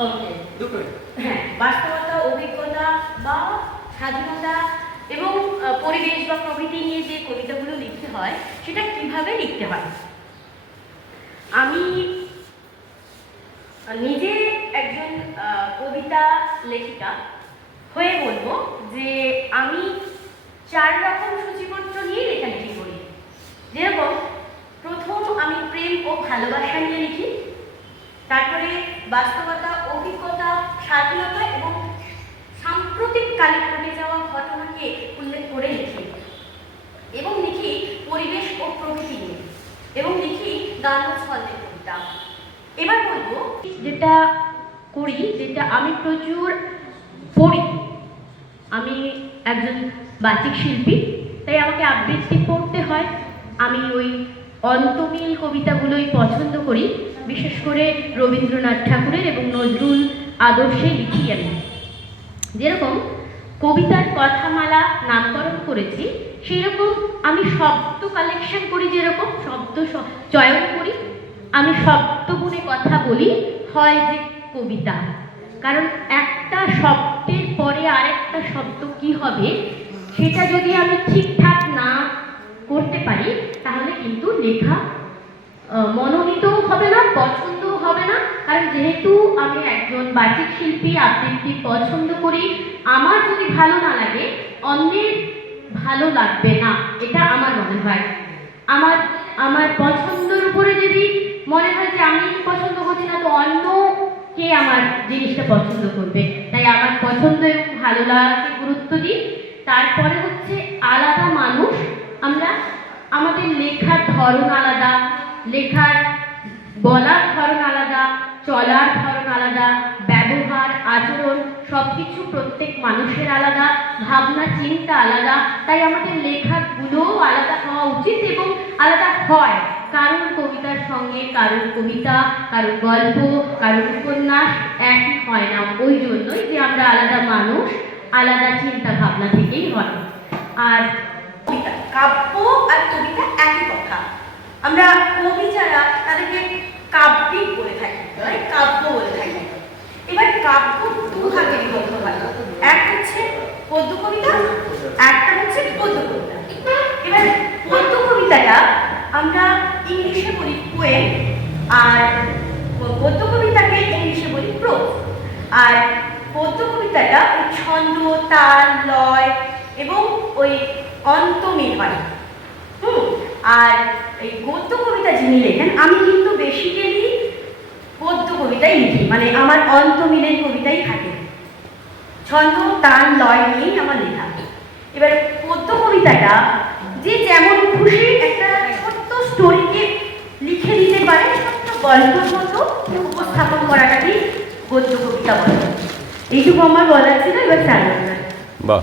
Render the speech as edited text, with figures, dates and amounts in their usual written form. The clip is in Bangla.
ওকে, হ্যাঁ, বাস্তবতা, অভিজ্ঞতা বা স্বাধীনতা এবং পরিবেশ বা প্রকৃতি নিয়ে যে কবিতাগুলো লিখতে হয় সেটা কিভাবে লিখতে হয়। আমি নিজে একজন কবিতা লেখিকা হয়ে বলবো যে আমি 4 রকম সূচিপত্র নিয়ে লেখালেখি করি। যেরকম প্রথম আমি প্রেম ও ভালোবাসা নিয়ে লিখি, তারপরে বাস্তবতা, অভিজ্ঞতা, স্বাধীনতা এবং সাম্প্রতিক কালে ঘটে যাওয়া ঘটনাকে উল্লেখ করে লিখি, এবং লিখি পরিবেশ ও প্রকৃতি নিয়ে, এবং লিখি গান ও ছন্দের কবিতা। এবার বলবো যেটা করি, যেটা আমি প্রচুর পড়ি। আমি একজন বাচিক শিল্পী, তাই আমাকে আবৃত্তি পড়তে হয়। আমি ওই অন্তমিল কবিতাগুলোই পছন্দ করি, বিশেষ করে রবীন্দ্রনাথ ঠাকুরের এবং নজরুল আদর্শে লিখি আমি। যেরকম কবিতার কথামালা নামকরণ করেছি, সেই রকম আমি শব্দ কালেকশন করি, যেরকম শব্দ চয়ন করি। আমি শব্দ গুণে কথা বলি, হয় যে কবিতা। কারণ একটা শব্দের পরে আরেকটা শব্দ কি হবে সেটা যদি আমি ঠিকঠাক না করতে পারি তাহলে কিন্তু লেখা মনোনীতও হবে না, পছন্দও হবে না। কারণ যেহেতু আমি একজন বাচিক শিল্পী, আবৃত্তি পছন্দ করি, আমার যদি ভালো না লাগে অন্যের ভালো লাগবে না, এটা আমার মনে হয়। আমার আমার পছন্দের উপরে যদি মনে হয় যে আমি পছন্দ করছি না, তো অন্য কে আমার জিনিসটা পছন্দ করবে। তাই আমার পছন্দ এবং ভালো লাগাকে গুরুত্ব দিই। তারপরে হচ্ছে আলাদা মানুষ আমরা, আমাদের লেখার ধরন আলাদা, লেখার বলার ধরন আলাদা, চলার ধরন আলাদা, ব্যবহার, আচরণ সবকিছু প্রত্যেক মানুষের আলাদা, ভাবনা চিন্তা আলাদা। তাই আমাদের লেখাগুলোও আলাদা হওয়া উচিত এবং আলাদা হয়। কারোর কবিতার সঙ্গে কারোর কবিতা, কারোর গল্প, কারোর উপন্যাস একই হয় না। ওই জন্যই যে আমরা আলাদা মানুষ, আলাদা চিন্তা ভাবনা থেকেই হয়। আর কবিতা, কাব্য আর কবিতা একই কথা। আমরা কবি যারা তাদেরকে কাব্যিক বলে থাকি, কাব্য বলে থাকি। এবার কাব্য দুভাগে বিভক্ত হয়, এক হচ্ছে পদ্য কবিতা, একটা হচ্ছে পদ্য কবিতা। এবার পদ্য কবিতাটা আমরা ইংলিশে বলি পোয়েম, আর পদ্য কবিতাকে ইংলিশে বলি প্রোজ। আর পদ্য কবিতাটা ওই ছন্দ, তাল, লয় এবং ওই অন্তমিল হয়। আর এই গদ্য কবিতা যিনি লেখেন, আমি কিন্তু বেসিক্যালি পদ্য কবিতাই লিখি, মানে আমার অন্তমিলের কবিতাই থাকে, ছন্দ, তাল, লয় নিয়েই আমার লেখা। এবার পদ্য কবিতাটা যে যেমন খুশি একটা ছোট্ট স্টোরিকে লিখে দিতে পারে, ছোট্ট গল্পের মতো উপস্থাপন করাটাকেই গদ্য কবিতা বলে। এইটুকু আমার বলার ছিল। এবার চালু। বাহ।